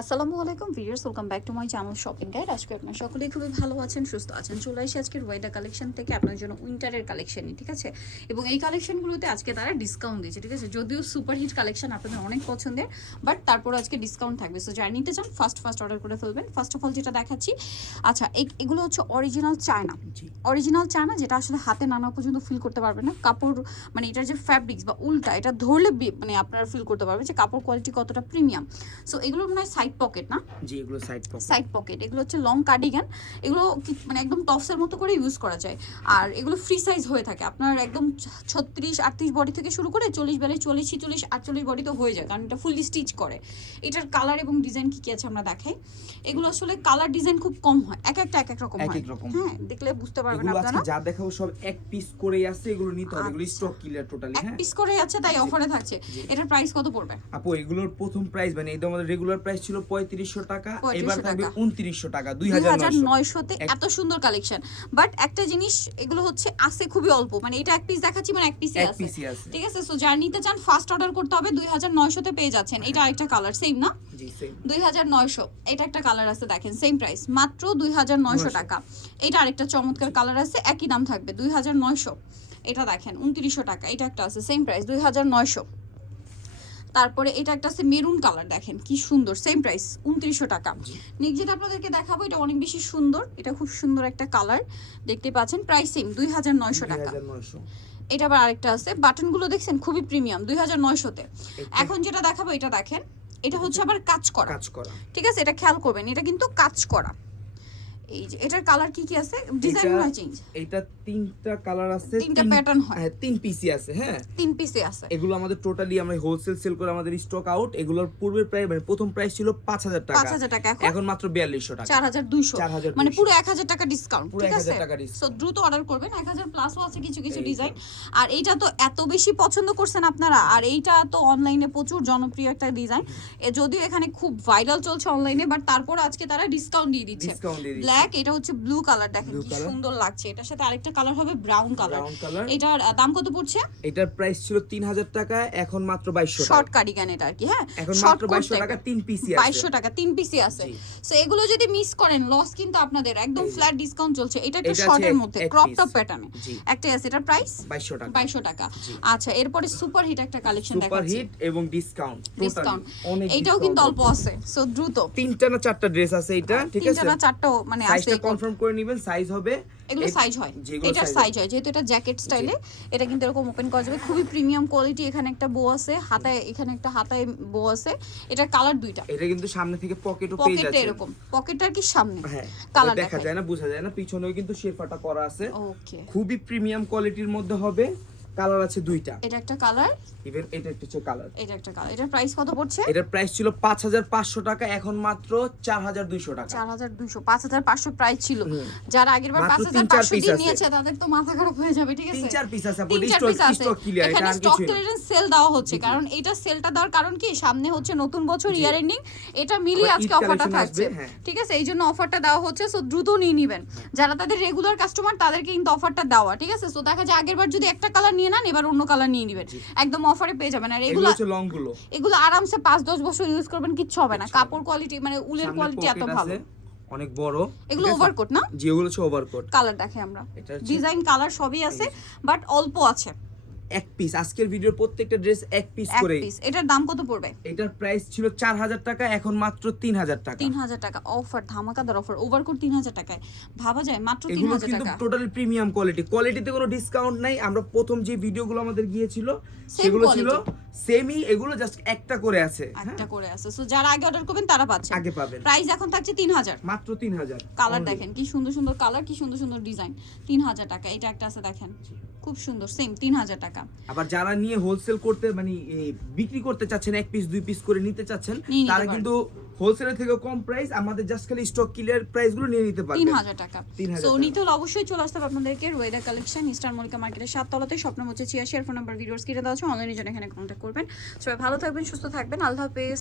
আসসালামু আলাইকুম viewers welcome back to my channel shopping guide. আজকে আপনারা সকলেই খুবই ভালো আছেন সুস্থ আছেন। চলে আসি আজকের ওয়েদার কালেকশন থেকে আপনার জন্য উইন্টারের কালেকশনই ঠিক আছে? এবং এই কালেকশনগুলোতে আজকে তারা ডিসকাউন্ট দিয়েছে ঠিক আছে? যদিও সুপার হিট কালেকশন আপনাদের অনেক পছন্দের বাট তারপর আজকে ডিসকাউন্ট থাকবে। সো যারা নিতে চান ফার্স্ট ফার্স্ট অর্ডার করে ফেলবেন। ফার্স্ট অফ অল যেটা দেখাচ্ছি আচ্ছা এগুলো হচ্ছে অরিজিনাল চায়না অরিজিনাল চায়না যেটা আসলে হাতে নানা পর্যন্ত ফিল করতে পারবে না। কাপড় মানে এটার যে ফ্যাব্রিক্স বা উল্টা এটা ধরলে মানে আপনারা ফিল করতে পারবেন যে কাপড় কোয়ালিটি কতটা প্রিমিয়াম সো এগুলো মনে হয় সাইড পকেট না? জি এগুলো সাইড পকেট সাইড পকেট এগুলো হচ্ছে লং কার্ডিগান এগুলো মানে একদম টপসের মতো করে ইউজ করা যায়। আর এগুলো ফ্রি সাইজ হয়ে থাকে। আপনার একদম ছত্রিশ আটত্রিশ বডি থেকে শুরু করে চল্লিশ বিয়াল্লিশ চল্লিশ ছিচল্লিশ আটচল্লিশ বডি তো হয়ে যায়। কারণ এটা ফুললি স্টিচ করে। এটার কালার এবং ডিজাইন কি কি আছে আমরা দেখাই। এগুলো আসলে কালার ডিজাইন খুব কম হয়। এক একটা এক এক রকম এক হয়। এক রকম। হ্যাঁ দেখলে বুঝতে পারবেন আপনারা। যা দেখাবো সব এক পিস করেই আছে এগুলো নিতে হবে। এগুলো। স্টক ক্লিয়ার টোটালি হ্যাঁ এক পিস করে আছে তাই অফারে থাকছে। এটার প্রাইস কত পড়বে? আপু এগুলোর প্রথম প্রাইস মানে এটা আমাদের রেগুলার প্রাইস ছিল পঁয়ত্রিশশো টাকা এবার থাকবে উনত্রিশশো টাকা দুই হাজার নয়শোতে এত সুন্দর কালেকশন বাট একটা জিনিস এগুলো হচ্ছে আছে খুবই অল্প। মানে এটা এক পিস দেখাচ্ছি মানে এক পিসে এক আছে। পিসই আছে। ঠিক আছে? সো যারা নিতে চান ফার্স্ট অর্ডার করতে হবে দুই হাজার নয়শোতে পেয়ে যাচ্ছেন। এটা আরেকটা কালার সেম না? দুই হাজার নয়শো এটা একটা কালার আছে দেখেন সেম প্রাইস মাত্র দুই হাজার নয়শো টাকা। এটা আরেকটা চমৎকার কালার আছে একই দাম থাকবে। দুই হাজার নয়শো। এটা দেখেন উনত্রিশশো টাকা। এটা একটা আছে সেম প্রাইস দুই হাজার নয়শো। তারপরে এটা একটা আছে মেরুন কালার দেখেন কি সুন্দর সেম প্রাইস উনত্রিশশো টাকা। নেক্সট যেটা আপনাদেরকে দেখাবো এটা অনেক বেশি সুন্দর এটা খুব সুন্দর একটা কালার দেখতে পাচ্ছেন প্রাইস সেম দুই হাজার নয়শো টাকা। এটা আবার আরেকটা আছে বাটনগুলো দেখছেন খুবই প্রিমিয়াম দুই হাজার নয়শোতে। এখন যেটা দেখাবো এটা দেখেন এটা হচ্ছে আবার কাজ করা। কাজ করা। ঠিক আছে এটা খেয়াল করবেন এটা কিন্তু কাজ করা। এই যে এটার কালার কি কি আছে? ডিজাইন হয় চেঞ্জ এটা তিনটা কালার আছে তিনটা তিন- pattern হয়। হ্যাঁ তিন পিসই আছে হ্যাঁ। তিন পিসে আছে। এগুলো আমাদের টোটালি আমরা হোলসেল সেল করে আমাদের স্টক আউট এগুলোর পূর্বের প্রাইস মানে প্রথম প্রাইস ছিল পাঁচ হাজার টাকা। পাঁচ হাজার টাকা এখন মাত্র বিয়াল্লিশশো টাকা। দুইশো। 4200 মানে পুরো এক হাজার টাকা ডিসকাউন্ট ঠিক আছে? সো দ্রুত অর্ডার করবেন। এক হাজার প্লাসও আছে কিছু কিছু ডিজাইন আর এইটা তো এত বেশি পছন্দ করছেন আপনারা। আর এইটা তো অনলাইনে প্রচুর জনপ্রিয় একটা ডিজাইন যদিও এখানে খুব ভাইরাল চলছে অনলাইনে বাট তারপর আজকে তারা ডিসকাউন্ট দিয়ে দিচ্ছে। ডিসকাউন্ট দিয়ে দিচ্ছি। ব্ল্যাক এটা হচ্ছে ব্লু কালার দেখেন কি সুন্দর লাগছে। এটার সাথে আরেকটা কালার হবে ব্রাউন কালার এটার দাম কত পড়ছে? এটার প্রাইস ছিল তিন হাজার টাকা এখন মাত্র বাইশশো টাকা। শর্ট কার্ডিগান এটা আর কি হ্যাঁ? এখন মাত্র বাইশশো টাকা তিন পিসি আছে। বাইশশো টাকা তিন পিসি আছে। সো এগুলো যদি মিস করেন লস কিন্তু আপনাদের একদম ফ্ল্যাট ডিসকাউন্ট চলছে। এটা একটা শর্টের মধ্যে ক্রপ টপ প্যাটার্নে জি। একটাই আছে এটার প্রাইস বাইশশো টাকা। বাইশশো টাকা। আচ্ছা এরপরে সুপার হিট একটা কালেকশন সুপার হিট এবং ডিসকাউন্ট ডিসকাউন্ট discount কিন্তু অল্প আছে। সো দ্রুত। তিনটা না চারটা ড্রেস আছে এটা ঠিক আছে? তিনটা না চারটাও মানে সাইজটা কনফার্ম করে নেবেন সাইজ হবে। এগুলো সাইজ হয় size সাইজ হয় যেহেতু এটা জ্যাকেট স্টাইলে এটা কিন্তু এরকম ওপেন করা যাবে। খুবই প্রিমিয়াম কোয়ালিটি এখানে একটা বো আছে হাতায় এখানে একটা হাতায় বো আছে। এটার কালার দুইটা। এটা কিন্তু সামনে থেকে পকেটও পেয়ে যাচ্ছে এরকম পকেটটার কি সামনে হ্যাঁ Colour এটা দেখা যায় না বোঝা যায় না পিছনেও কিন্তু শেরফাটা করা আছে। ওকে খুবই প্রিমিয়াম কোয়ালিটির মধ্যে হবে। কালার আছে দুইটা। এটা একটা কালার। ইভেন এটা একটা হচ্ছে কালার। এটা একটা কালার। এটার প্রাইস কত পড়ছে? এটার প্রাইস ছিল পাঁচ হাজার পাঁচশো টাকা এখন মাত্র চার হাজার দুইশো টাকা। চার হাজার দুইশো পাঁচ হাজার পাঁচশো প্রাইস ছিল। যারা আগের বার মাত্র পাঁচ হাজার তিন চার পাঁচশো piece দিয়ে নিয়েছে তাদের তো মাথা খারাপ হয়ে যাবে ঠিক আছে? তিন চার পিস আছে চার স্টক স্টক ক্লিয়ার এটা আর স্টক কিছু। ক্লিয়ারেন্স সেল দেওয়া হচ্ছে কারণ এটা সেলটা দেওয়ার কারণ কি? সামনে হচ্ছে নতুন বছর ইয়ার এন্ডিং এটা মিলিয়ে আজকে অফারটা থাকছে। হ্যাঁ। ঠিক আছে? এই জন্য অফারটা দেওয়া হচ্ছে সো দ্রুত নিয়ে নেবেন। যারা তাদের রেগুলার কাস্টমার তাদেরকে কিন্তু অফারটা দেওয়া ঠিক আছে? সো দেখা যায় আগের বার যদি একটা কালার নিয়ে নেন এবার অন্য কালার নিয়ে নেবেন। একদম অফারে পেয়ে যাবেন। আর এগুলো লংগুলো। এগুলো আরামসে পাঁচ দশ বছর ইউজ করবেন কিচ্ছু হবে না। কাপড় কোয়ালিটি মানে উলের কোয়ালিটি এত ভালো। অনেক বড়। এগুলো ওভারকোট না? যেগুলো হচ্ছে ওভারকোট কালার দেখে আমরা। ডিজাইন কালার সবই আছে বাট অল্প আছে। এক পিস আজকের ভিডিওর প্রত্যেকটা ড্রেস এক পিস করে পিস এটার দাম কত পড়বে? এটার প্রাইস ছিল চার হাজার টাকা এখন মাত্র তিন হাজার টাকা। তিন হাজার টাকা। অফার ধামাকাদার অফার ওভারকোট তিন হাজার টাকায়। ভাবা যায় মাত্র তিন এগুলো হাজার কিন্তু টাকা। টোটালি প্রিমিয়াম কোয়ালিটি কোয়ালিটিতে কোনো ডিসকাউন্ট নাই। আমরা প্রথম যে ভিডিওগুলো আমাদের গিয়েছিল সেগুলো ছিল। সেমই এগুলো জাস্ট একটা করে আছে। একটা হ্যাঁ? করে আছে। সো যারা আগে অর্ডার করবেন তারা পাচ্ছেন। আগে পাবেন। প্রাইস এখন থাকছে তিন হাজার। মাত্র তিন হাজার। কালার দেখেন কি সুন্দর সুন্দর কালার কি সুন্দর সুন্দর ডিজাইন তিন হাজার টাকা। এটা একটা আছে দেখেন। খুব সুন্দর সেম তিন হাজার টাকা আবার যারা নিয়ে হোলসেল করতে মানে বিক্রি করতে চাচ্ছেন এক পিস দুই পিস করে নিতে চাচ্ছেন তারা। কিন্তু হোলসেলের থেকে কম প্রাইস আমাদের জাস্ট খালি স্টক কিলার প্রাইসগুলো নিয়ে নিতে পারবেন 3000 টাকা। সো। নিতে হলে অবশ্যই চলে আসতে হবে আপনাদেরকে রোয়েদা কালেকশন ইস্টার মলিকা মার্কেটের সাত তলাতে স্বপ্ন হচ্ছে ছিয়াশি আর ফোন নাম্বার ভিডিওস কিনে দেওয়া আছে অনলাইনে জন্য এখানে কন্টাক্ট করবেন। সবাই ভালো থাকবেন সুস্থ থাকবেন। আল্লাহ হাফেজ।